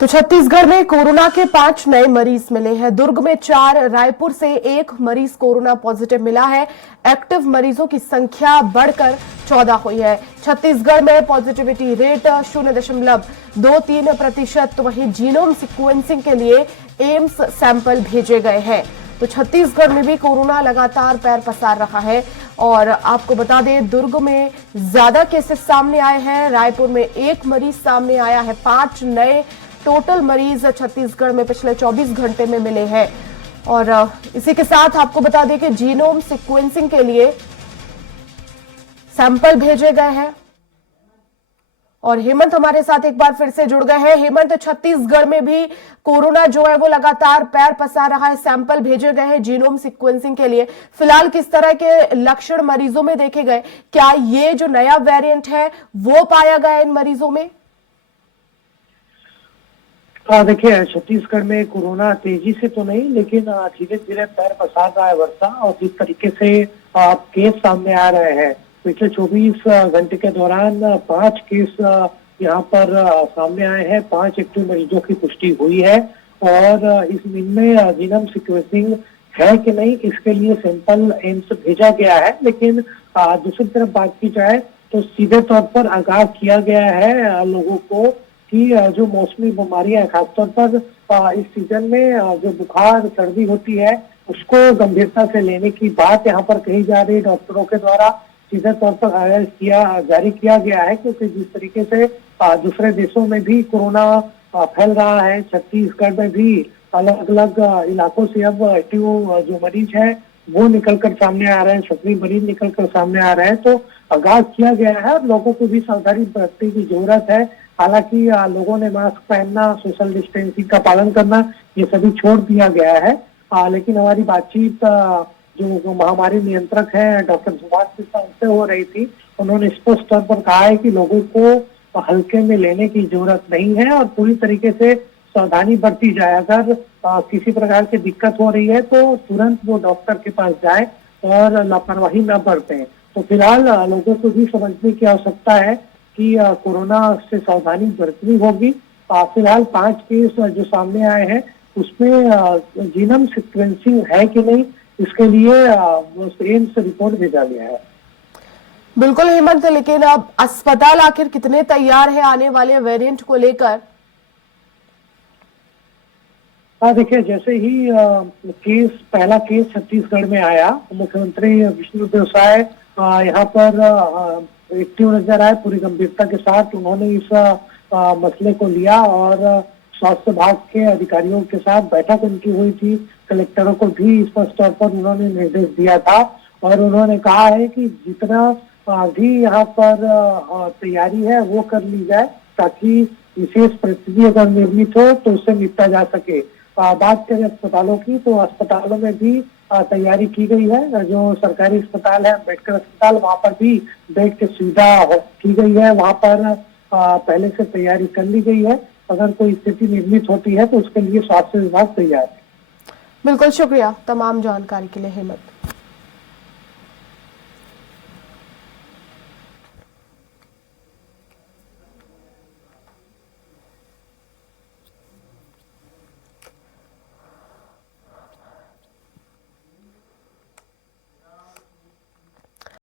तो छत्तीसगढ़ में कोरोना के 5 नए मरीज मिले हैं। दुर्ग में 4, रायपुर से 1 मरीज कोरोना पॉजिटिव मिला है। एक्टिव मरीजों की संख्या बढ़कर 14 हुई है। छत्तीसगढ़ में पॉजिटिविटी रेट 0.23%। वहीं जीनोम सीक्वेंसिंग के लिए एम्स सैंपल भेजे गए हैं। तो छत्तीसगढ़ में भी कोरोना लगातार पैर पसार रहा है। और आपको बता दें, दुर्ग में ज्यादा केसेस सामने आए हैं। रायपुर में 1 मरीज सामने आया है। 5 नए टोटल मरीज छत्तीसगढ़ में पिछले 24 घंटे में मिले हैं। और इसी के साथ आपको बता दें कि जीनोम सीक्वेंसिंग के लिए सैंपल भेजे गए हैं। और हेमंत हमारे साथ एक बार फिर से जुड़ गए हैं। हेमंत, छत्तीसगढ़ में भी कोरोना जो है वो लगातार पैर पसार रहा है। सैंपल भेजे गए हैं जीनोम सीक्वेंसिंग के लिए। फिलहाल किस तरह के लक्षण मरीजों में देखे गए? क्या ये जो नया वेरिएंट है वो पाया गया इन मरीजों में? देखिए, छत्तीसगढ़ में कोरोना तेजी से तो नहीं, लेकिन धीरे धीरे पैर पसार रहा है वर्षा। और जिस तरीके से केस सामने आ रहे हैं, पिछले 24 घंटे के दौरान 5 केस यहाँ पर सामने आए हैं। 5 एक्टिव मरीजों की पुष्टि हुई है। और इनमें जीनोम सीक्वेंसिंग है कि नहीं, इसके लिए सैंपल एम्स भेजा गया है। लेकिन दूसरी तरफ बात की जाए तो सीधे तौर पर आगाह किया गया है लोगों को कि जो मौसमी बीमारियां हैं, खासतौर पर इस सीजन में जो बुखार सर्दी होती है, उसको गंभीरता से लेने की बात यहाँ पर कही जा रही है। डॉक्टरों के द्वारा सीधे तौर पर जारी किया गया है, क्योंकि जिस तरीके से दूसरे देशों में भी कोरोना फैल रहा है, छत्तीसगढ़ में भी अलग अलग इलाकों से अब एक्टिव जो मरीज है वो निकलकर सामने आ रहे हैं, सक्रिय मरीज निकलकर सामने आ रहे हैं। तो आगाह किया गया है और लोगों को भी सावधानी बरतने की जरूरत है। हालांकि लोगों ने मास्क पहनना, सोशल डिस्टेंसिंग का पालन करना, ये सभी छोड़ दिया गया है। लेकिन हमारी बातचीत जो महामारी नियंत्रक है डॉक्टर सुभाष मिश्रा, उनसे हो रही थी। उन्होंने स्पष्ट तौर पर कहा है कि लोगों को हल्के में लेने की जरूरत नहीं है और पूरी तरीके से सावधानी बरती जाए। अगर किसी प्रकार की दिक्कत हो रही है तो तुरंत वो डॉक्टर के पास जाए और लापरवाही न बरतें। तो फिलहाल लोगों को भी समझने की आवश्यकता है कि कोरोना से सावधानी बरतनी होगी। फिलहाल 5 केस जो सामने आए हैं उसमें जीनोम सीक्वेंसिंग है कि नहीं, इसके लिए एम्स रिपोर्ट भेजा गया है। बिल्कुल हेमंत, लेकिन अब अस्पताल आखिर कितने तैयार है आने वाले वेरिएंट को लेकर? देखिए, जैसे ही पहला केस छत्तीसगढ़ में आया, मुख्यमंत्री विष्णुदेव साय यहाँ पर एक्टिव नजर आए। पूरी गंभीरता के साथ उन्होंने इस मसले को लिया और स्वास्थ्य विभाग के अधिकारियों के साथ बैठक उनकी हुई थी। कलेक्टरों को भी स्पष्ट तौर पर उन्होंने निर्देश दिया था और उन्होंने कहा है कि जितना भी यहाँ पर तैयारी है वो कर ली जाए, ताकि विशेष परिस्थिति अगर निर्मित हो तो उससे निपटा जा सके। बात करें अस्पतालों की, तो अस्पतालों में भी तैयारी की गई है। जो सरकारी अस्पताल है, अम्बेडकर अस्पताल, वहाँ पर भी बेड की सुविधा की गई है। वहाँ पर पहले से तैयारी कर ली गई है। अगर कोई स्थिति निर्मित होती है तो उसके लिए स्वास्थ्य विभाग तैयार है। बिल्कुल, शुक्रिया तमाम जानकारी के लिए हेमंत।